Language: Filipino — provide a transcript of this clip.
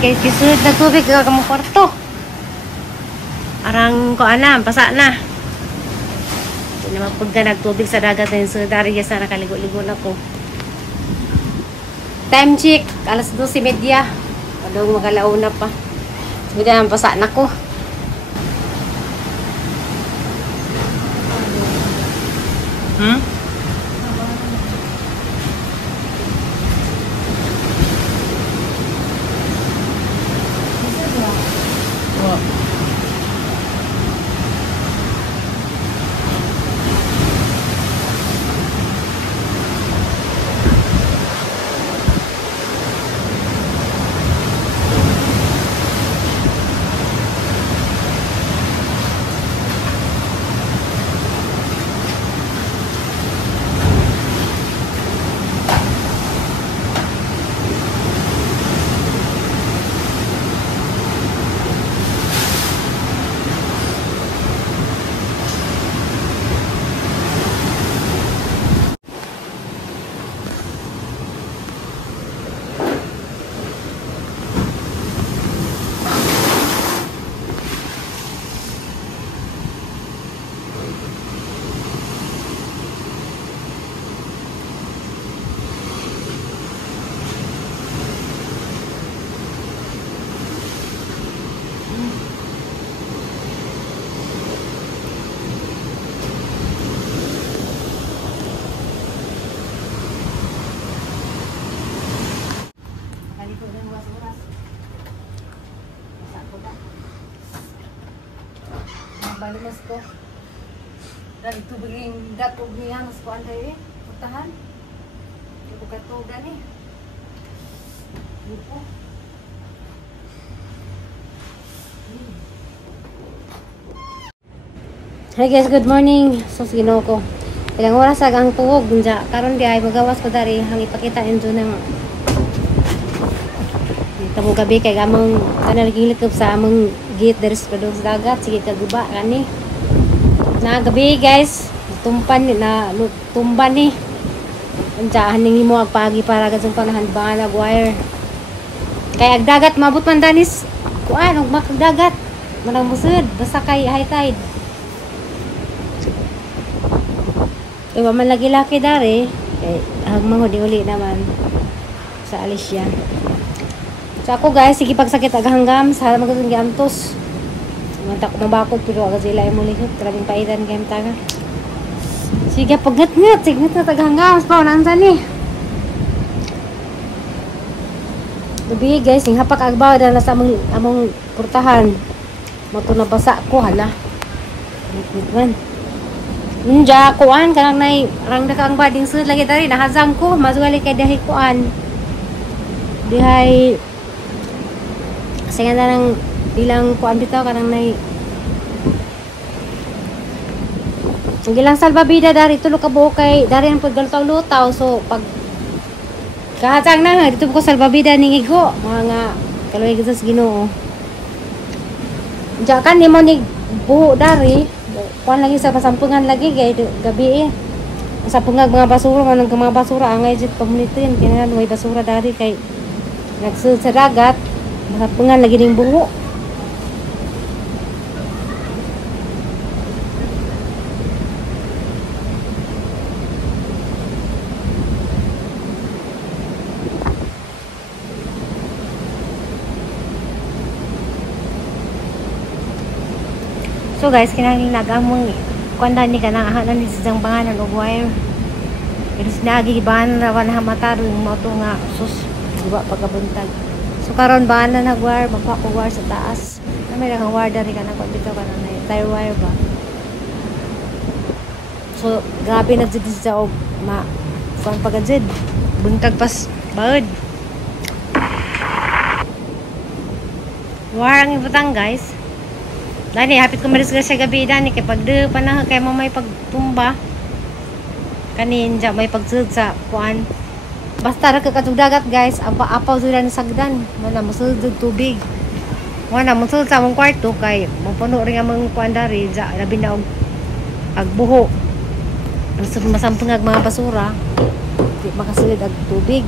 Kay kisud na tubig ka mo kwarto. Arang ko anam, pasa na. Hindi naman pagka nagtubig sa dagat na yun. So, dari sa nakaligo-ligo na ko. Time check. Alas 12:30. Padong magalaw na pa. Hindi naman pasa na ko. Balimas ko. Dari tubig yung gatog niya mas ko anday putahan. Ito katugan eh. Dito. Hi guys, good morning. So Ginoo ko. Ilang oras ang tuwog unja karon di ay magawas ko dari hang ipakita enjo ng tamo gabi kay gamong kanal gilikup sa among gate dari sa padong dagat sige kaguba kani na gabi guys tumpan na tumban ni unjahan ning mo agpagi para gadtong panahan bala wire kay ag dagat mabot man danis kuan og makagdagat manang musud basta kay high tide iwa man lagi laki dari kay hagmang uli naman sa Alicia. So ako guys, sige pagsakit agahanggam sa magandang giantos. Mantak mabakod pero aga sila ay mulihot, grabing paidan kay mtaga. Sige pagngat-ngat, sige na tagahanggam sa paunan ni. Lubi guys, sing hapak agbaw dala sa among portahan. Mato na basa ko hala. Gitman. Unja kuan kanang nay rangda kang bading sud lagi tadi nahazang ko, mazuali kay dahi kuan. Dihay saya nang bilang kuan bitaw kanang nay gilang salbabida dari tulo ka buok kay dari ang paggalutaw-lutaw so pag kahasang na dito ko salbabida ning igo mga kaloy gid sa Ginoo jakan nimo ni buho dari kuan lagi sa pasampungan lagi kay gabi sa pungag mga basura manang mga basura angay jud pamunitin kinanan way basura dari kay nagsud sa dagat masapungan lagi ning bungo. So guys, kinahanglan nagamong kuandan ni kanang ahanan ni sa banganan og wire. Pero sinagiban rawan hamata ring mo to nga sus diba pagabuntag. So karon ba na nag-wire, magpa-wire sa taas. Na may nang wire dari ka na kung dito ka na tire wire ba. So grabe na dito sa og ma pang pagadzid. Buntag pas baod. Wire ang ibutang guys. Dani hapit ko maris sa gabi dani kay pagde panah kay mo may pagtumba. Kanin ja may pagsud sa kuan. Basta ra katong dagat guys, apa-apaw sila ni sagdan. Wala musud tubig. Wala musud sa among kwarto kay mapuno ring among kuan dari ja labi na og agbuho. Masampung ag mga basura. Di makasulid ag tubig.